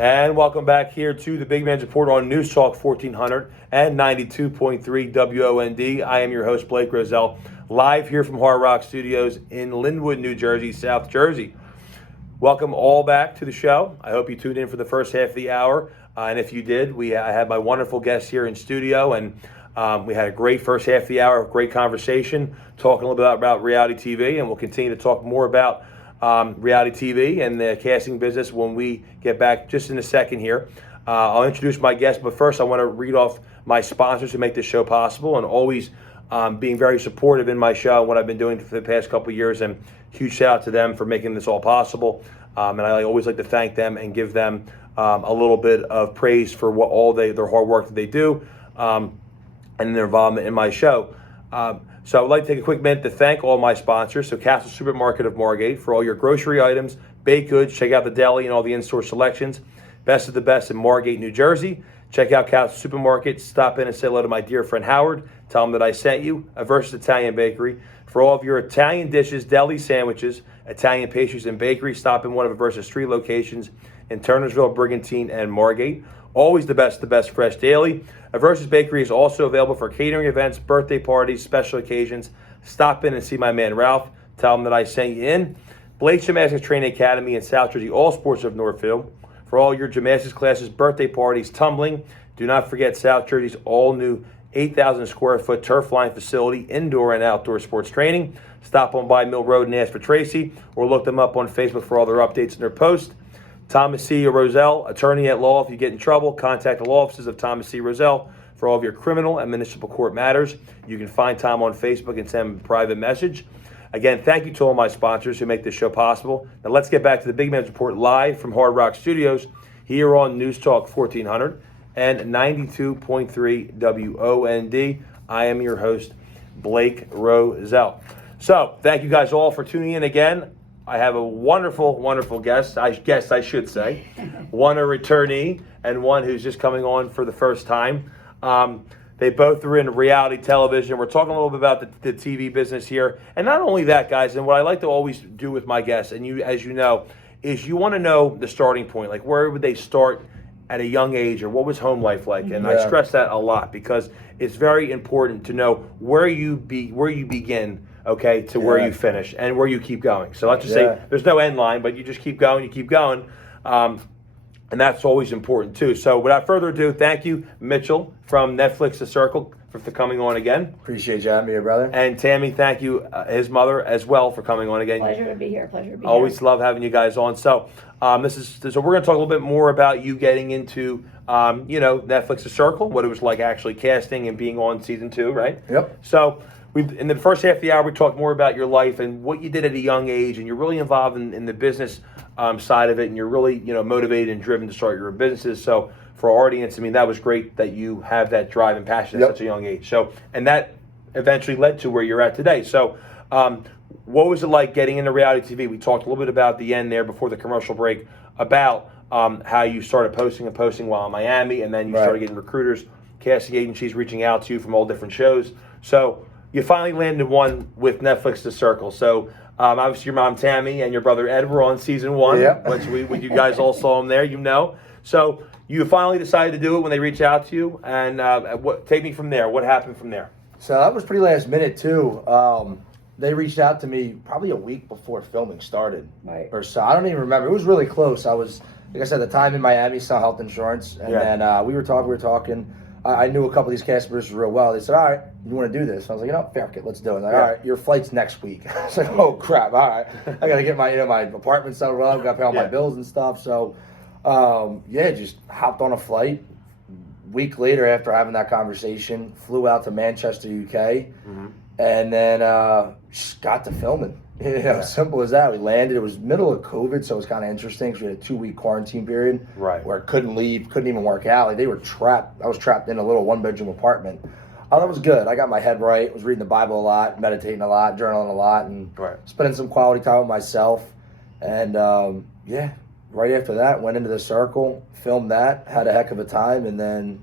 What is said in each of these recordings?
And welcome back here to the Big Man's Report on News Talk 1400 and 92.3 WOND. I am your host, Blake Roselle, live here from Hard Rock Studios in Linwood, New Jersey, South Jersey. Welcome all back to the show. I hope you tuned in for the first half of the hour. And if you did, I had my wonderful guests here in studio, and we had a great first half of the hour, great conversation, talking a little bit about reality TV, and we'll continue to talk more about reality TV and the casting business when we get back just in a second here. I'll introduce my guests, but first I want to read off my sponsors who make this show possible and always being very supportive in my show and what I've been doing for the past couple of years, and huge shout out to them for making this all possible. And I always like to thank them and give them a little bit of praise for their hard work that they do and their involvement in my show. So I would like to take a quick minute to thank all my sponsors. So Castle Supermarket of Margate for all your grocery items, baked goods. Check out the deli and all the in-store selections. Best of the best in Margate, New Jersey. Check out Castle Supermarket. Stop in and say hello to my dear friend Howard. Tell him that I sent you. Versus Italian Bakery. For all of your Italian dishes, deli sandwiches, Italian pastries, and bakery, stop in one of Versus 3 locations in Turnersville, Brigantine, and Margate. Always the best fresh daily. Versus Bakery is also available for catering events, birthday parties, special occasions. Stop in and see my man Ralph. Tell him that I sent you in. Blake Gymnastics Training Academy in South Jersey, all sports of Northfield. For all your gymnastics classes, birthday parties, tumbling. Do not forget South Jersey's all-new 8,000 square foot turf line facility, indoor and outdoor sports training. Stop on by Mill Road and ask for Tracy, or look them up on Facebook for all their updates and their posts. Thomas C. Roselle, attorney at law. If you get in trouble, contact the law offices of Thomas C. Roselle for all of your criminal and municipal court matters. You can find Tom on Facebook and send him a private message. Again, thank you to all my sponsors who make this show possible. Now let's get back to the Big Man's Report live from Hard Rock Studios here on News Talk 1400 and 92.3 WOND. I am your host, Blake Roselle. So thank you guys all for tuning in again. I have a wonderful guest, I should say. One a returnee and one who's just coming on for the first time. They both are in reality television. We're talking a little bit about the TV business here. And not only that, guys, and what I like to always do with my guests, and you, as you know, is you want to know the starting point. Like, where would they start at a young age, or what was home life like? And I stress that a lot because it's very important to know where you begin, okay, to where you finish and where you keep going. So let's just say there's no end line, but you just keep going. And that's always important too. So without further ado, thank you, Mitchell from Netflix The Circle, for coming on again. Appreciate you having me here, brother. And Tammy, thank you, his mother, as well, for coming on again. Pleasure to be here. Always love having you guys on. So so we're going to talk a little bit more about you getting into Netflix The Circle, what it was like actually casting and being on season 2, right? Yep. So in the first half of the hour, we talked more about your life and what you did at a young age, and you're really involved in the business side of it, and you're really motivated and driven to start your own businesses. So for our audience, I mean, that was great that you have that drive and passion at such a young age. So, and that eventually led to where you're at today. So what was it like getting into reality TV? We talked a little bit about the end there before the commercial break about how you started posting while in Miami, and then you started getting recruiters, casting agencies reaching out to you from all different shows. So you finally landed one with Netflix The Circle. So obviously your mom Tammy and your brother Ed were on season 1, which you guys all saw them there, So you finally decided to do it when they reached out to you, and take me from there. What happened from there? So that was pretty last minute too. They reached out to me probably a week before filming started, or so. I don't even remember. It was really close. I was, like I said, at the time in Miami, saw health insurance, and then we were talking. I knew a couple of these cast members real well. They said, "All right, you want to do this?" I was like, fair it, let's do it. Like, all right, your flight's next week. I was like, oh crap! All right, I got to get my my apartment settled up. Got to pay all my bills and stuff. So, just hopped on a flight. Week later, after having that conversation, flew out to Manchester, UK, and then just got to filming. Simple as that. We landed. It was middle of COVID, so it was kind of interesting because we had a 2-week quarantine period where I couldn't leave, couldn't even work out. Like, they were trapped. I was trapped in a little 1-bedroom apartment. Oh, that was good. I got my head right. Was reading the Bible a lot, meditating a lot, journaling a lot, and spending some quality time with myself. And right after that, went into The Circle, filmed that, had a heck of a time, and then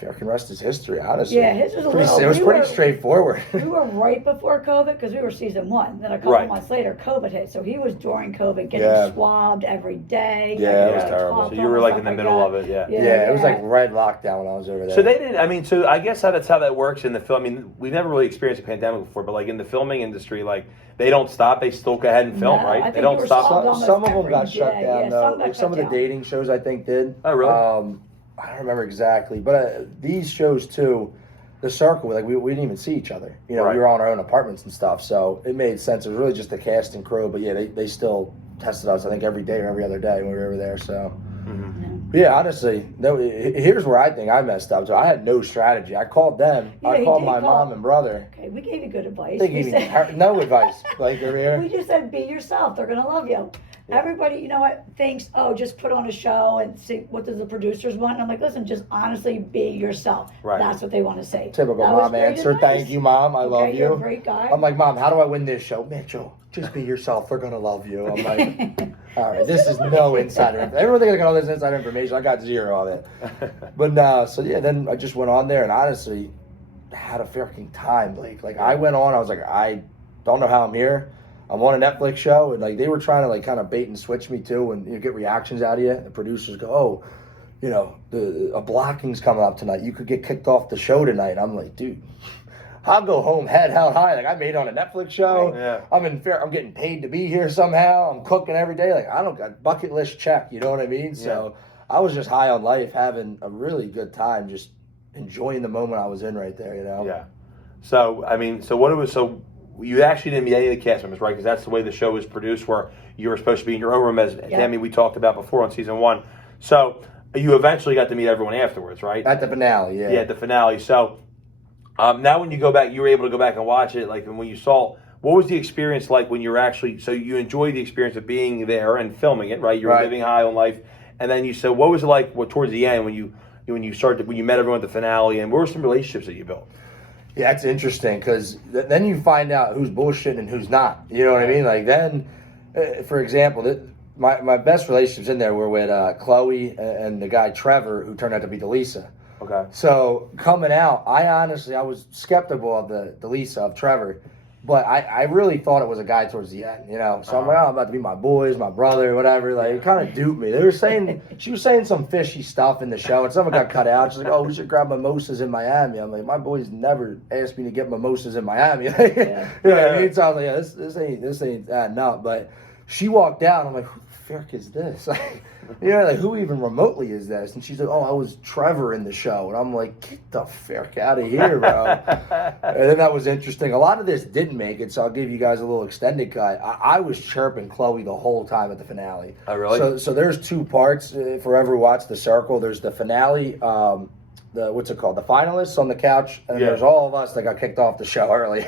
the rest is history, honestly. Yeah, his was a little. It was pretty straightforward. We were right before COVID because we were season 1. Then a couple months later, COVID hit. So he was during COVID, getting swabbed every day. Yeah, it was terrible. So you were like in the middle of it, yeah. It was like red lockdown when I was over there. So they didn't. I mean, so I guess that's how that works in the film. I mean, we've never really experienced a pandemic before, but like in the filming industry, like they don't stop. They still go ahead and film, right? They don't stop. Some of them got shut down though. Some of the dating shows I think did. Oh really? I don't remember exactly, but these shows too, The Circle, like we didn't even see each other. You know, we were on our own apartments and stuff, so it made sense. It was really just the cast and crew, but yeah, they still tested us, I think, every day or every other day when we were over there, so. But yeah, honestly, here's where I think I messed up. So I had no strategy. I called them. I called my mom and brother. Okay, we gave you good advice. They gave me no advice. Like, over here. We just said, be yourself. They're going to love you. Yeah. Everybody, you know what, thinks, oh, just put on a show and see what does the producers want. And I'm like, listen, just honestly be yourself. Right. That's what they want to say. Typical mom answer. Advice. Thank you, Mom. I love you. You're a great guy. I'm like, Mom, how do I win this show? Mitchell, just be yourself. They're going to love you. I'm like, all right, this is no insider. Everyone thinks I got all this insider information. I got zero of it. But so yeah, then I just went on there and honestly had a freaking time. Like I went on, I was like, I don't know how I'm here. I'm on a Netflix show, and like they were trying to like kind of bait and switch me too, and you get reactions out of you. The producers go, "Oh, you know, a blocking's coming up tonight. You could get kicked off the show tonight." I'm like, dude, I'll go home head held high. Like I made it on a Netflix show. Yeah. I'm getting paid to be here somehow. I'm cooking every day. Like I don't got bucket list check. You know what I mean? Yeah. So I was just high on life, having a really good time, just enjoying the moment I was in right there. You know? Yeah. So I mean, you actually didn't meet any of the cast members, right? Because that's the way the show was produced, where you were supposed to be in your own room, as Tammy we talked about before on season 1. So you eventually got to meet everyone afterwards, right? At the finale, yeah. Yeah, at the finale. So now when you go back, you were able to go back and watch it. Like, and when you saw, what was the experience like when you're actually? So you enjoyed the experience of being there and filming it, right? You were living high on life, and then you said, what was it like? Towards the end when you met everyone at the finale, and what were some relationships that you built? Yeah, it's interesting because then you find out who's bullshitting and who's not. You know what I mean? Like then, for example, my best relationships in there were with Chloe and the guy Trevor, who turned out to be Delisa. Okay. So coming out, I was skeptical of the Delisa, of Trevor, but I really thought it was a guy towards the end, you know. So I'm like, I'm about to be my boys, my brother, whatever. Like it kind of duped me. She was saying some fishy stuff in the show, and some of it got cut out. She's like, oh, we should grab mimosas in Miami. I'm like, my boys never asked me to get mimosas in Miami. You know what I mean? So I was like, yeah, this ain't adding up. But she walked out, and I'm like, who the frick is this? Like who even remotely is this? And she's like, oh, I was Trevor in the show. And I'm like, get the frick out of here, bro. And then that was interesting. A lot of this didn't make it, so I'll give you guys a little extended cut. I was chirping Chloe the whole time at the finale. Oh, really? So there's 2 parts. For whoever watched The Circle, there's the finale, what's it called? The finalists on the couch, and then there's all of us that got kicked off the show early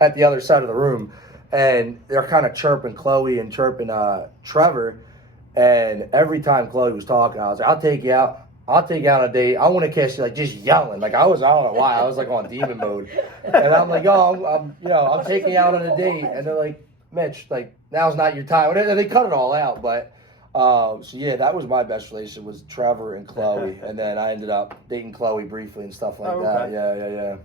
at the other side of the room. And they're kind of chirping Chloe and chirping Trevor. And every time Chloe was talking, I was like, I'll take you out on a date. I want to kiss you, like just yelling. Like I don't know why. I was like on demon mode. And I'm like, I'm taking you out on a date. And they're like, Mitch, like now's not your time. And they cut it all out. But so yeah, that was my best relationship, was Trevor and Chloe. And then I ended up dating Chloe briefly and stuff like that. Yeah.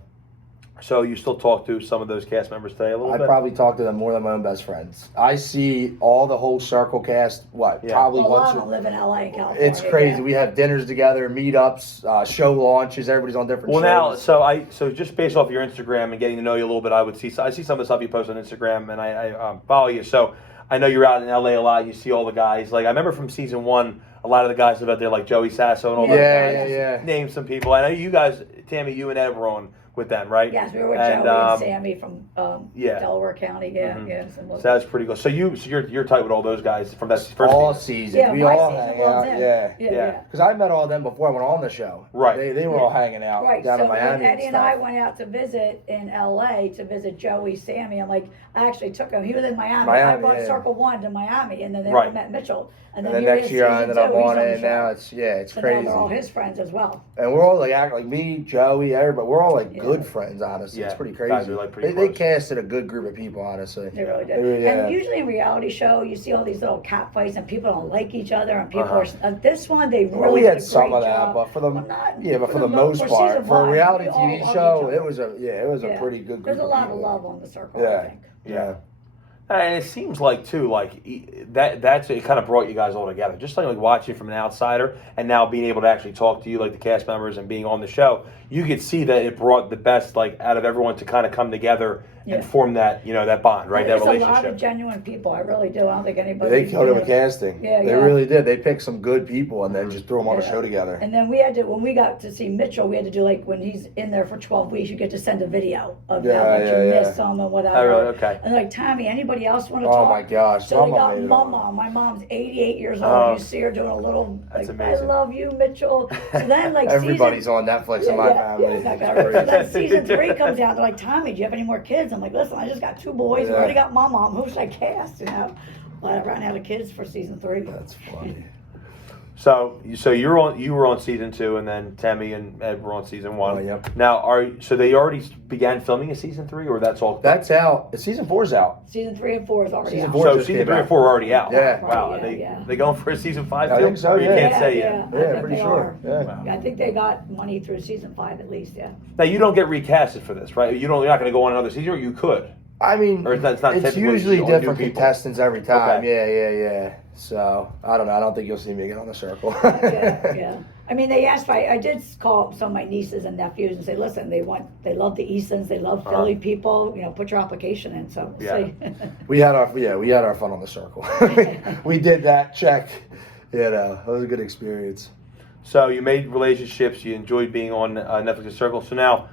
So you still talk to some of those cast members today a little bit? I probably talk to them more than my own best friends. I see all the whole Circle cast, probably once. I live in LA and California. It's crazy. Yeah. We have dinners together, meetups, show launches. Everybody's on different shows. Now, so just based off your Instagram and getting to know you a little bit, I see some of the stuff you post on Instagram, and I follow you. So I know you're out in LA a lot. You see all the guys. Like I remember from season 1, a lot of the guys live out there, like Joey Sasso and all those guys. Yeah. Name some people. I know you guys, Tammy, you and Ed were on with them, right? Yes, we were with Joey and Sammy from Delaware County. So that's pretty cool. So you're tight with all those guys from that first all season. Yeah, we all hang out. Yeah. Because I met all of them before I went on the show. Right. They were all hanging out down in Miami. Eddie and I went out to visit in LA to visit Joey, Sammy. I'm like, I actually took him. He was in Miami. I brought Circle 1 to Miami, and then they met Mitchell. And then next year I ended up on it, and now it's crazy. They're all his friends as well. And we're all like me, Joey, everybody. We're all like good friends, honestly. It's pretty crazy. Guys are, like, pretty they close. casted a good group of people, honestly. They really did. And usually in reality show, you see all these little cat fights and people don't like each other and people are. This one, they really we did had a some great of that, job. but for the for most part, season for a one, reality we all TV loved show, each other. it was a pretty good group. There's a lot of people. love on the circle. Yeah. I think. Yeah. And it seems like too, like that's it. Kind of brought you guys all together, just like watching from an outsider, and now being able to actually talk to you, like the cast members, and being on the show. You could see that it brought the best, like, out of everyone to kind of come together and form that, that bond, right? That relationship. There's a lot of genuine people. I really do. I don't think anybody. They killed it with casting. Yeah, they really did. They picked some good people and then just threw them on a show together. And then we had to, when we got to see Mitchell, we had to do, like, when he's in there for 12 weeks, you get to send a video of how much you miss some and whatever. Oh, really? Okay. And like, Tommy, anybody else want to talk? Oh my gosh. So they got Mama. My mom's 88 years old. You see her doing a little, like, I love you, Mitchell. So then, like, everybody's on Netflix in my family. So then season 3 comes out. They're like, Tommy, do you have any more kids? I'm like, listen, I just got 2 boys. We already got my mom. Who should I cast? But I ran out of kids for season 3. That's funny. So you were on season 2, and then Tammy and Ed were on season 1. Oh, yep. Now so they already began filming in season 3, or that's all? That's out. Season 4's out. Season 3 and 4 is already Season out. 4 So just season came 3 and out. 4 are already out. Yeah. Wow. Right, They going for a season 5 too? I think so, Or you yeah. can't say yet. Yeah, pretty sure. Yeah. I think they got money through season 5 at least. Yeah. Now you don't get recasted for this, right? You're not going to go on another season, or you could. I mean, Or it's not it's typically usually all new different people. contestants every time. Okay. Yeah. So, I don't know. I don't think you'll see me again on the circle. Yeah. I mean, they asked. I did call some of my nieces and nephews and say, listen, they love the Easons, they love Philly people. Put your application in. So Yeah. we had our fun on the circle. We did that. Check. It was a good experience. So you made relationships. You enjoyed being on Netflix's Circle. So now,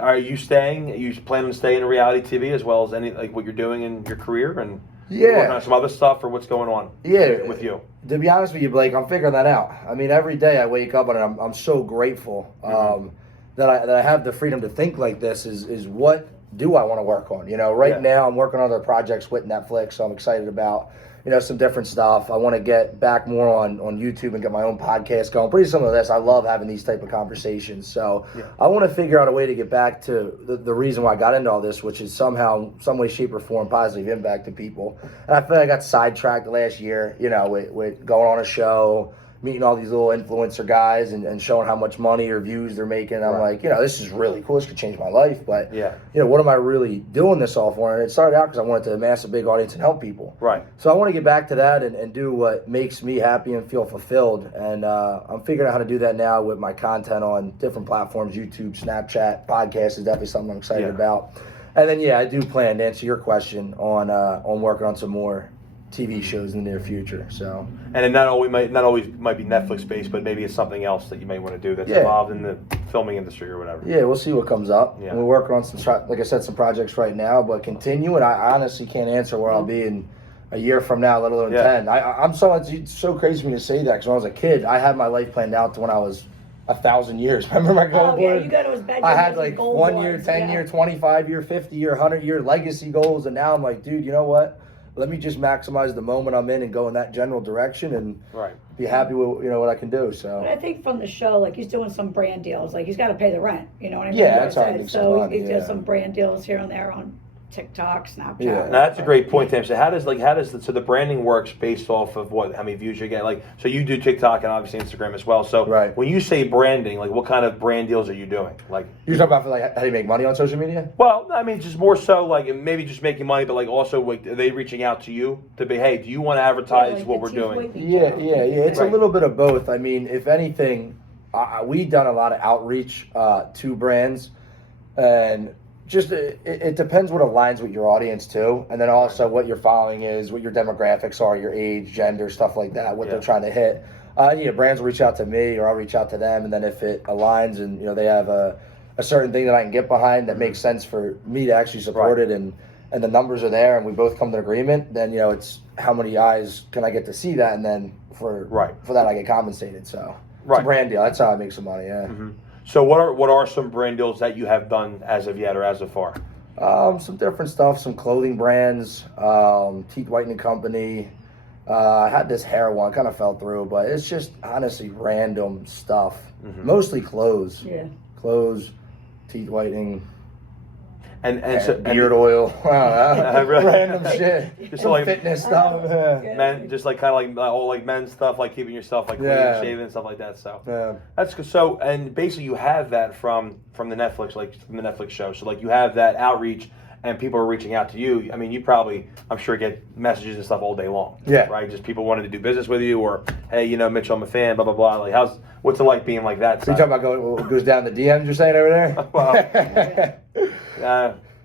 are you staying? Are you planning to stay in reality TV as well as any, like, what you're doing in your career, and working on some other stuff, or what's going on? With you. To be honest with you, Blake, I'm figuring that out. I mean, every day I wake up and I'm so grateful that I have the freedom to think like this. Is what do I want to work on? Right now I'm working on other projects with Netflix, so I'm excited about some different stuff. I want to get back more on YouTube and get my own podcast going. Pretty similar to this. I love having these type of conversations. So I want to figure out a way to get back to the reason why I got into all this, which is somehow, some way, shape, or form, positive impact to people. And I feel like I got sidetracked the last year, with going on a show, meeting all these little influencer guys and showing how much money or views they're making. And I'm like, this is really cool. This could change my life. But, what am I really doing this all for? And it started out because I wanted to amass a big audience and help people. Right. So I want to get back to that and do what makes me happy and feel fulfilled. And I'm figuring out how to do that now with my content on different platforms, YouTube, Snapchat, podcast is definitely something I'm excited about. And then, I do plan to answer your question on working on some more TV shows in the near future. So, and it not always might be Netflix based, but maybe it's something else that you may want to do that's involved in the filming industry or whatever. Yeah, we'll see what comes up. Yeah. We're working on some, like I said, some projects right now, but continue. And I honestly can't answer where I'll be in a year from now, let alone 10. It's so crazy for me to say that because when I was a kid, I had my life planned out to when I was 1,000 years. Remember my goal board? You go to his bedroom. I had like 1 year, 10 year, 25 year, 50 year, 100 year legacy goals, and now I'm like, dude, you know what? Let me just maximize the moment I'm in and go in that general direction and be happy with what I can do. So. But I think from the show, like he's doing some brand deals. Like he's got to pay the rent. You know what I mean? Yeah, that's how I make some money. He does some brand deals here and there on TikTok, Snapchat. Yeah, now that's a great point, Tim. So so the branding works based off of how many views you get? Like, so you do TikTok and obviously Instagram as well. So when you say branding, like what kind of brand deals are you doing? Like you're talking about like how do you make money on social media? Well, I mean, just more so like maybe just making money, but like also like are they reaching out to you to be, hey, do you want to advertise what we're doing? Yeah. It's a little bit of both. I mean, if anything, we've done a lot of outreach to brands, and just it depends what aligns with your audience too, and then also what your following is, what your demographics are, your age, gender, stuff like that, what they're trying to hit. Brands will reach out to me or I'll reach out to them, and then if it aligns and they have a certain thing that I can get behind that makes sense for me to actually support it, and the numbers are there and we both come to an agreement, then it's how many eyes can I get to see that, and then for that I get compensated. So it's a brand deal. That's how I make some money. Yeah. Mm-hmm. So what are some brand deals that you have done as of yet or as of far? Some different stuff, some clothing brands, teeth whitening company. I had this hair one, kind of fell through, but it's just honestly random stuff. Mostly clothes. Yeah. Clothes, teeth whitening. And so beard oil, I don't know, random shit, just like fitness stuff. Men, just like kind of like all like men's stuff, like keeping yourself like clean, and shaven, and stuff like that. So that's good. So and basically you have that from the Netflix show. So like you have that outreach, and people are reaching out to you. I mean, you probably, I'm sure, get messages and stuff all day long. Yeah. Right. Just people wanting to do business with you, or hey, you know, Mitchell, I'm a fan. Blah blah blah. Like, what's it like being like that? So you talking about what goes down the DMs? You're saying over there?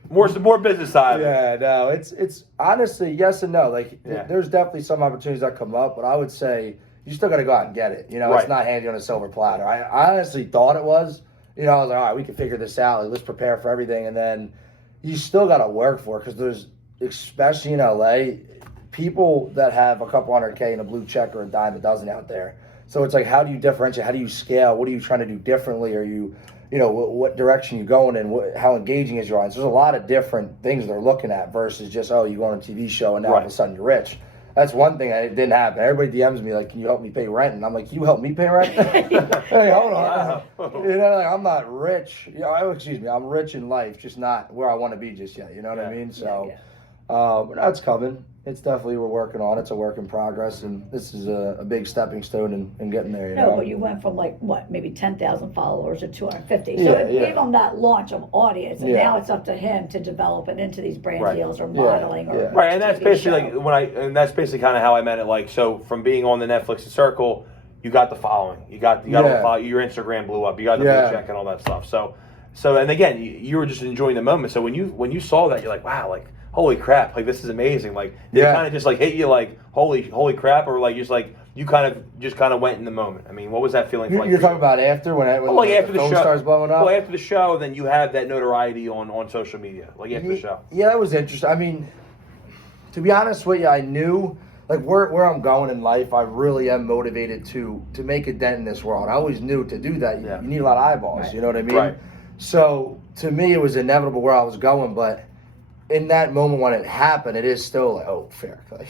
Well, more business side. Yeah, no, it's honestly yes and no. Like there's definitely some opportunities that come up, but I would say you still got to go out and get it. You know, It's not handed on a silver platter. I honestly thought it was. You know, I was like, all right, we can figure this out. Like, let's prepare for everything, and then you still got to work for it because there's, especially in LA, people that have a couple $100K in a blue check or a dime a dozen out there. So it's like, how do you differentiate? How do you scale? What are you trying to do differently? Are you what direction you going in? How engaging is your audience? There's a lot of different things they're looking at versus just, oh, you go on a TV show and now all of a sudden you're rich. That's one thing that didn't happen. Everybody DMs me like, can you help me pay rent? And I'm like, you help me pay rent? Hey, hold on. You know, like, I'm not rich. You know, excuse me, I'm rich in life, just not where I want to be just yet. You know what I mean? So, but that's coming. It's definitely, we're working on it. It's a work in progress, and this is a big stepping stone in getting there. You know? But you went from like, what, maybe 10,000 followers to 250. So it gave him that launch of audience, and now it's up to him to develop it into these brand deals or modeling. Or right, and that's basically like that's basically kind of how I meant it. Like, so from being on the Netflix circle, you got the following, you got all the follow, your Instagram blew up, you got the blue check and all that stuff. So and again, you were just enjoying the moment. So when you saw that, you're like, wow, like, holy crap, like this is amazing. Like did it kind of just like hit you like holy crap, or like just like you kind of went in the moment? I mean, what was that feeling like? You're talking about after when after the show starts blowing up? Well, after the show, then you have that notoriety on social media, like after the show. Yeah, that was interesting. I mean, to be honest with you, I knew like where I'm going in life, I really am motivated to make a dent in this world. I always knew to do that, you need a lot of eyeballs, you know what I mean? Right. So to me, it was inevitable where I was going, but in that moment when it happened, it is still like, oh, fair. Like,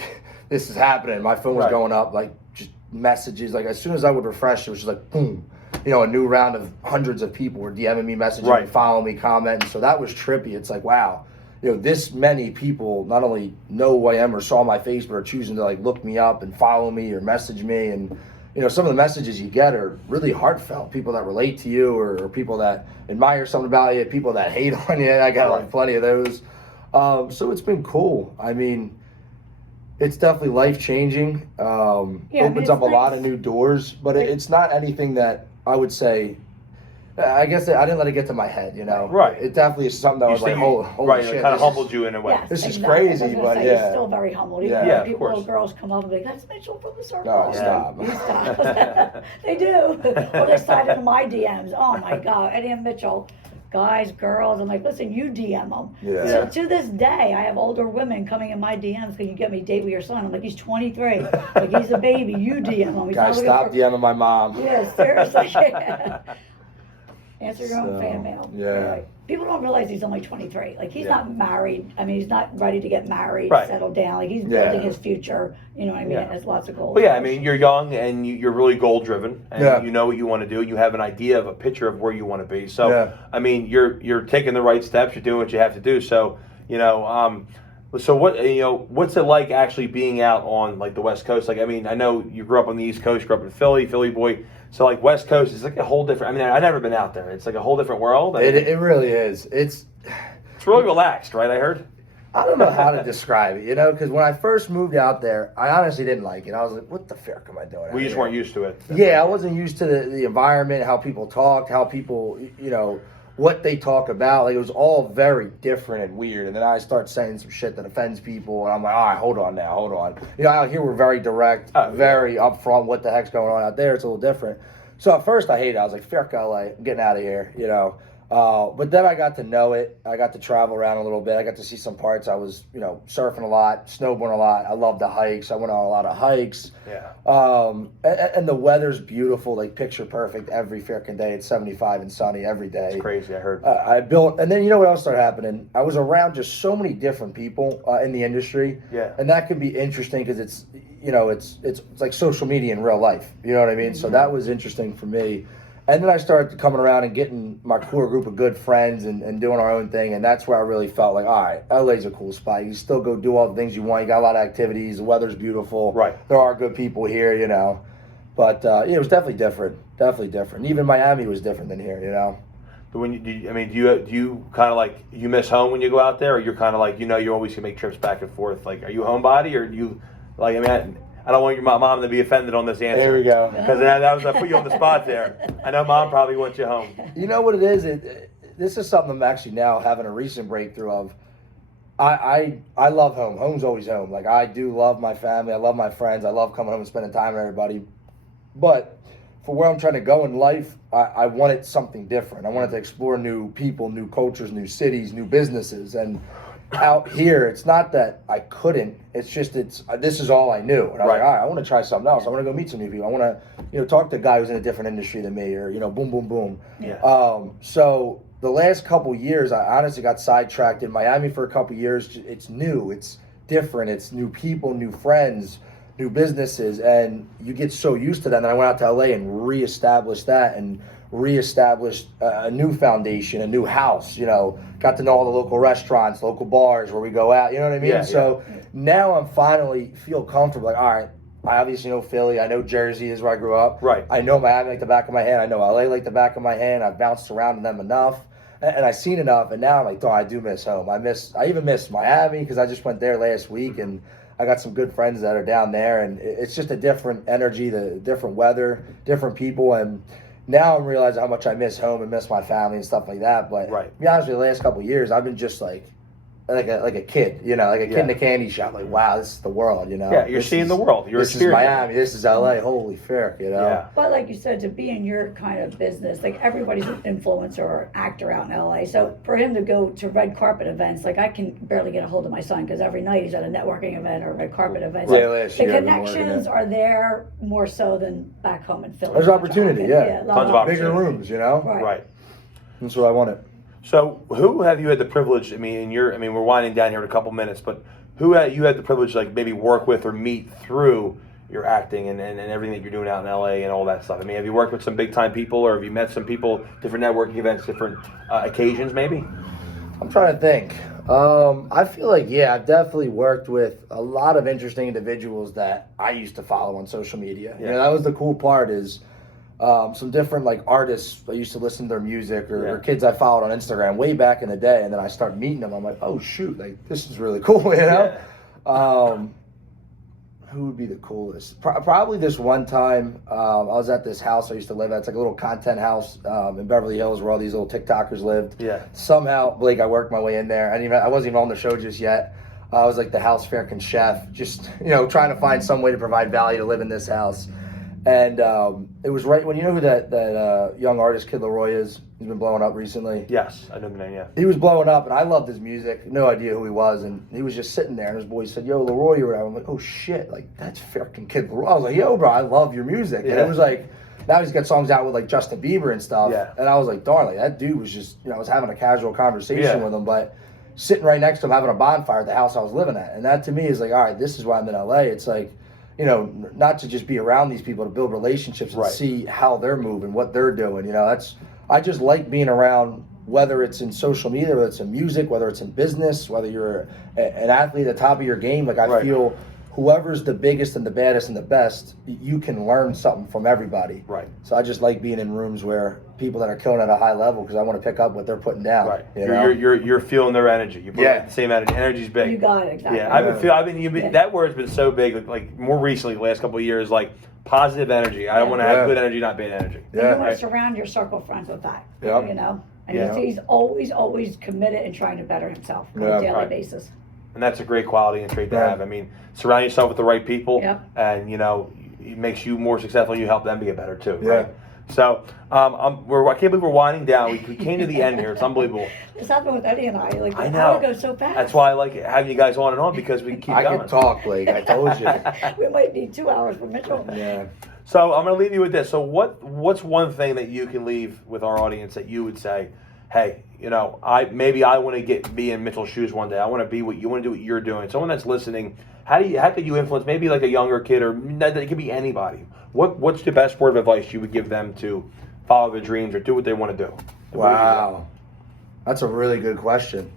this is happening. My phone was going up, like, just messages. Like, as soon as I would refresh, it was just like, boom. You know, a new round of hundreds of people were DMing me, messaging me, following me, commenting. So that was trippy. It's like, wow. You know, this many people not only know who I am or saw my face, but are choosing to, like, look me up and follow me or message me. And, you know, some of the messages you get are really heartfelt. People that relate to you or people that admire something about you, people that hate on you. I got, like, plenty of those. So it's been cool. I mean, it's definitely life-changing. Opens up a lot of new doors, but it's not anything that I would say, I guess I didn't let it get to my head, you know? Right. It definitely is something that was like, holy shit. It kind of humbled you in a way. Yes, this is crazy, but You're still very humbled. Even when people, little girls come up and be like, that's Mitchell from the circle. No, stop. You stop. They do. Or they slide into my DMs. Oh my God, Eddie and Mitchell. Guys, girls, I'm like, listen, you DM them. Yeah. So to this day, I have older women coming in my DMs. Can you get me a date with your son? I'm like, he's 23. Like, he's a baby. You DM him. Guys, stop DMing my mom. Yeah, seriously. Answer your own fan mail. Yeah. People don't realize he's only 23. Like, he's not married. I mean, he's not ready to get married, settle down. Like, he's building his future. You know what I mean? Has lots of goals. Well, yeah, I mean, you're young and you're really goal driven, and you know what you want to do. You have an idea of a picture of where you want to be. So, I mean, you're taking the right steps. You're doing what you have to do. So, you know, so what's it like actually being out on like the West Coast? Like, I mean, I know you grew up on the East Coast, grew up in Philly boy. So like West Coast is like a whole different. I mean, I've never been out there. It's like a whole different world. I mean, it really is. It's really relaxed, right? I heard. I don't know how to describe it, you know, because when I first moved out there, I honestly didn't like it. I was like, what the frick am I doing? We just weren't used to it. Yeah, I wasn't used to the environment, how people talked, how people, you know, what they talk about. Like, it was all very different and weird. And then I start saying some shit that offends people, and I'm like, all right, hold on. You know, out here we're very direct, very upfront. What the heck's going on out there? It's a little different. So at first I hated it. I was like, frick LA, I'm getting out of here, you know. But then I got to know it. I got to travel around a little bit. I got to see some parts. I was, you know, surfing a lot, snowboarding a lot. I loved the hikes. I went on a lot of hikes. Yeah. And the weather's beautiful, like picture perfect every freaking day. It's 75 and sunny every day. It's crazy, I heard. I built, and then you know what else started happening? I was around just so many different people in the industry. Yeah. And that could be interesting because it's, you know, it's like social media in real life. You know what I mean? Mm-hmm. So that was interesting for me. And then I started coming around and getting my core group of good friends and doing our own thing. And that's where I really felt like, all right, LA's a cool spot. You still go do all the things you want. You got a lot of activities. The weather's beautiful. Right. There are good people here, you know. But yeah, it was definitely different. Definitely different. Even Miami was different than here, you know. But when do you kind of like, you miss home when you go out there, or you're kind of like, you always can make trips back and forth? Like, are you a homebody, or do you, like, I don't want your mom to be offended on this answer. There we go. Because I put you on the spot there. I know mom probably wants you home. You know what it is? This is something I'm actually now having a recent breakthrough of. I love home. Home's always home. Like, I do love my family. I love my friends. I love coming home and spending time with everybody. But for where I'm trying to go in life, I wanted something different. I wanted to explore new people, new cultures, new cities, new businesses. And out here, it's not that I couldn't. It's just this is all I knew. And I was like, all right, I want to try something else. I want to go meet some new people. I want to, talk to a guy who's in a different industry than me, or boom, boom, boom. Yeah. So the last couple years, I honestly got sidetracked in Miami for a couple years. It's new. It's different. It's new people, new friends, new businesses, and you get so used to that. And then I went out to LA and reestablished that, and reestablished a new foundation, a new house. Got to know all the local restaurants, local bars where we go out. You know what I mean? Yeah, so now I'm finally feel comfortable. Like, all right, I obviously know Philly. I know Jersey is where I grew up. Right. I know Miami like the back of my hand. I know LA like the back of my hand. I've bounced around in them enough. And I've seen enough, and now I'm like, I do miss home. I even miss Miami because I just went there last week, and I got some good friends that are down there, and it's just a different energy, the different weather, different people, and now I'm realizing how much I miss home and miss my family and stuff like that. But to be honest with you, the last couple of years, I've been just like a kid, like a kid in a candy shop. Like, wow, this is the world, Yeah, you're seeing the world. You're this is experiencing. Miami. This is LA. Holy frick, Yeah. But like you said, to be in your kind of business, like everybody's an influencer or actor out in LA. So for him to go to red carpet events, like I can barely get a hold of my son because every night he's at a networking event or a red carpet event. Yeah, So last the year I've been working connections it. are there more so than back home in Philly. There's opportunity, yeah. a lot Tons of Bigger rooms, Right. That's what I wanted. So, who have you had the privilege? We're winding down here in a couple minutes, but who you had the privilege, like, maybe work with or meet through your acting and everything that you're doing out in LA and all that stuff? Have you worked with some big time people, or have you met some people, different networking events, different occasions, maybe? I'm trying to think. I feel like, I've definitely worked with a lot of interesting individuals that I used to follow on social media. Yeah. That was the cool part is some different like artists. I used to listen to their music or kids I followed on Instagram way back in the day, and then I start meeting them. I'm like, oh shoot, like this is really cool, Yeah. Who would be the coolest? Probably this one time I was at this house I used to live at. It's like a little content house in Beverly Hills where all these little TikTokers lived. Yeah. Somehow, Blake, I worked my way in there. I wasn't even on the show just yet. I was like the house Fairkin chef, just trying to find some way to provide value to live in this house. And it was right when who that young artist Kid Leroy is. He's been blowing up recently. Yes, I know the name. Yeah. He was blowing up, and I loved his music. No idea who he was, and he was just sitting there. And his boy said, "Yo, Leroy," or whatever. I'm like, "Oh shit, like that's freaking Kid Leroy." I was like, "Yo, bro, I love your music." Yeah. And it was like, now he's got songs out with like Justin Bieber and stuff. Yeah. And I was like, darn, like that dude was just, I was having a casual conversation with him, but sitting right next to him having a bonfire at the house I was living at. And that to me is like, all right, this is why I'm in LA. It's like, not to just be around these people, to build relationships and see how they're moving, what they're doing. I just like being around, whether it's in social media, whether it's in music, whether it's in business, whether you're an athlete at the top of your game. Like I feel whoever's the biggest and the baddest and the best, you can learn something from everybody. Right. So I just like being in rooms where people that are killing at a high level, because I want to pick up what they're putting down. Right. You're feeling their energy. You're putting the same energy. Energy's big. You got it, exactly. Yeah, that word's been so big. Like more recently, the last couple of years, like positive energy. I want to have good energy, not bad energy. Yeah. You want to surround your circle of friends with that. Yep. And he's always committed and trying to better himself on a daily basis. And that's a great quality and trait to have. Surround yourself with the right people, and it makes you more successful, and you help them be better too. Yeah. Right? So, I can't believe we're winding down. We came to the end here. It's unbelievable. This happened with Eddie and I. Like, I know. It goes so fast. That's why I like having you guys on and on, because we can keep going. I can talk, Blake. I told you. We might need 2 hours for Mitchell. Yeah. So I'm going to leave you with this. So what's one thing that you can leave with our audience that you would say, hey, I want to be in Mitchell's shoes one day. I want to be what you want to do, what you're doing. Someone that's listening, how could you influence maybe like a younger kid, or it could be anybody? What's the best word of advice you would give them to follow their dreams or do what they want to do? Wow. That's a really good question.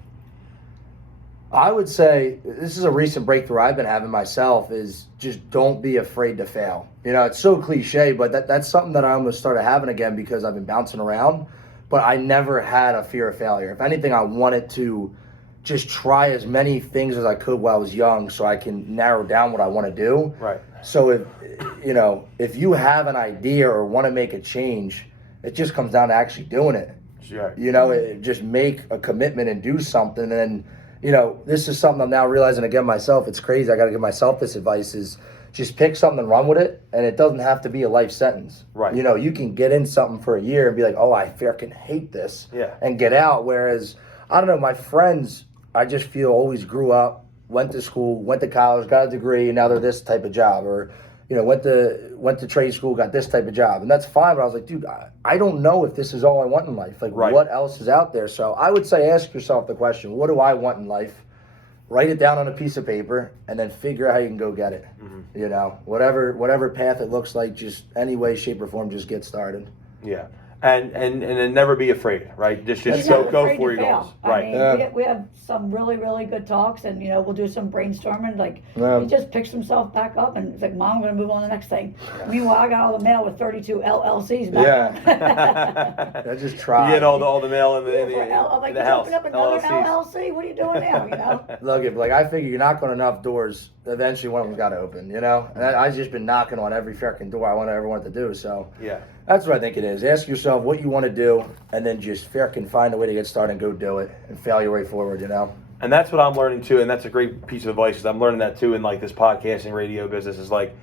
I would say this is a recent breakthrough I've been having myself is just don't be afraid to fail. You know, it's so cliche, but that's something that I almost started having again because I've been bouncing around, but I never had a fear of failure. If anything, I wanted to just try as many things as I could while I was young so I can narrow down what I want to do. Right. So if you have an idea or want to make a change, it just comes down to actually doing it. Sure. Just make a commitment and do something. And this is something I'm now realizing again myself. It's crazy. I got to give myself this advice is just pick something and run with it. And it doesn't have to be a life sentence. Right. You can get in something for a year and be like, oh, I freaking hate this. Yeah. And get out. Whereas, I don't know, my friends, I just feel always grew up, went to school, went to college, got a degree, and now they're this type of job. Or, went to trade school, got this type of job. And that's fine. But I was like, dude, I don't know if this is all I want in life. Like, right. What else is out there? So I would say ask yourself the question, what do I want in life? Write it down on a piece of paper and then figure out how you can go get it. Mm-hmm. Whatever path it looks like, just any way, shape, or form, just get started. Yeah. And then never be afraid, right? Just go for your goals. Right. I mean, we have some really, really good talks, and we'll do some brainstorming. Like he just picks himself back up, and it's like, Mom, I'm going to move on to the next thing. Yeah. Meanwhile, I got all the mail with 32 LLCs back. Yeah. I just tried. You get all the mail in I'm the house. Open up another LLC. What are you doing now? Look, I figure you're knocking on enough doors. Eventually, one of them's got to open. And I've just been knocking on every freaking door I ever wanted to do. So yeah. That's what I think it is. Ask yourself what you want to do, and then just freaking find a way to get started and go do it, and fail your way forward. And that's what I'm learning too, and that's a great piece of advice because I'm learning that too in like this podcasting radio business. Is like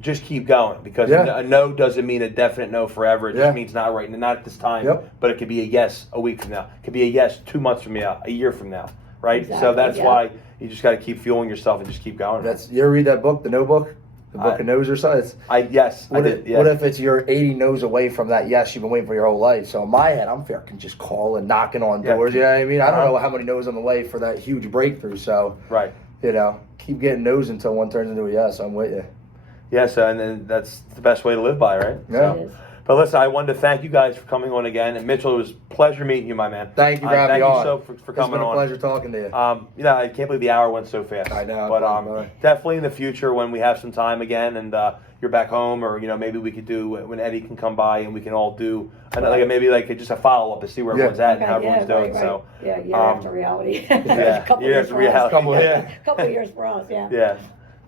just keep going because a no doesn't mean a definite no forever. It just means not right, not at this time. But it could be a yes a week from now. It could be a yes 2 months from now, a year from now. Right. Exactly, so that's why you just got to keep fueling yourself and just keep going. You ever read that book, The No Book? The Book of No's or something? I did. Yeah. What if it's you're 80 no's away from that yes you've been waiting for your whole life? So in my head, I'm freaking just calling, knocking on doors. You know what I mean? I don't know how many no's I'm away for that huge breakthrough. So keep getting no's until one turns into a yes. I'm with you. Yeah. So and then that's the best way to live by, right? Yeah. So. But listen, I wanted to thank you guys for coming on again. And Mitchell, it was a pleasure meeting you, my man. Thank you for having me on. Thank you so for coming on. It's been a pleasure talking to you. I can't believe the hour went so fast. I know. But definitely in the future when we have some time again and you're back home or, maybe we could do when Eddie can come by and we can all do just a follow-up to see where everyone's at and how everyone's doing. Right. So year after reality. couple years for us. Couple years for us, Yeah.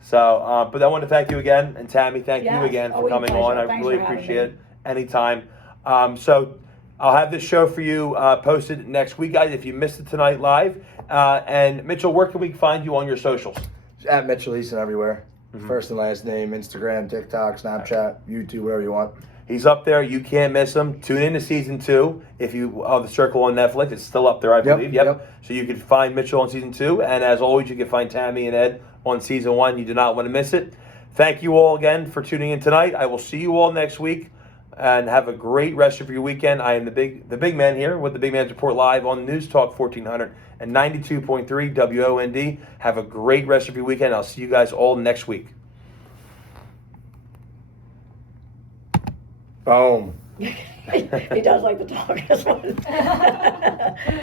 So, but I want to thank you again. And Tammy, thank you again for coming on. I really appreciate it. Anytime. So I'll have this show for you posted next week, guys, if you missed it tonight live. And Mitchell, where can we find you on your socials? At Mitchell Eason everywhere. First and last name, Instagram, TikTok, Snapchat, YouTube, whatever you want. He's up there. You can't miss him. Tune in to season 2. If you The Circle on Netflix, it's still up there, I believe. Yep. So you can find Mitchell on season 2. And as always, you can find Tammy and Ed on season 1. You do not want to miss it. Thank you all again for tuning in tonight. I will see you all next week. And have a great rest of your weekend. I am the big man here with the Big Man's Report live on News Talk 1400 and 92.3 WOND. Have a great rest of your weekend. I'll see you guys all next week. Boom. He does like to talk as well.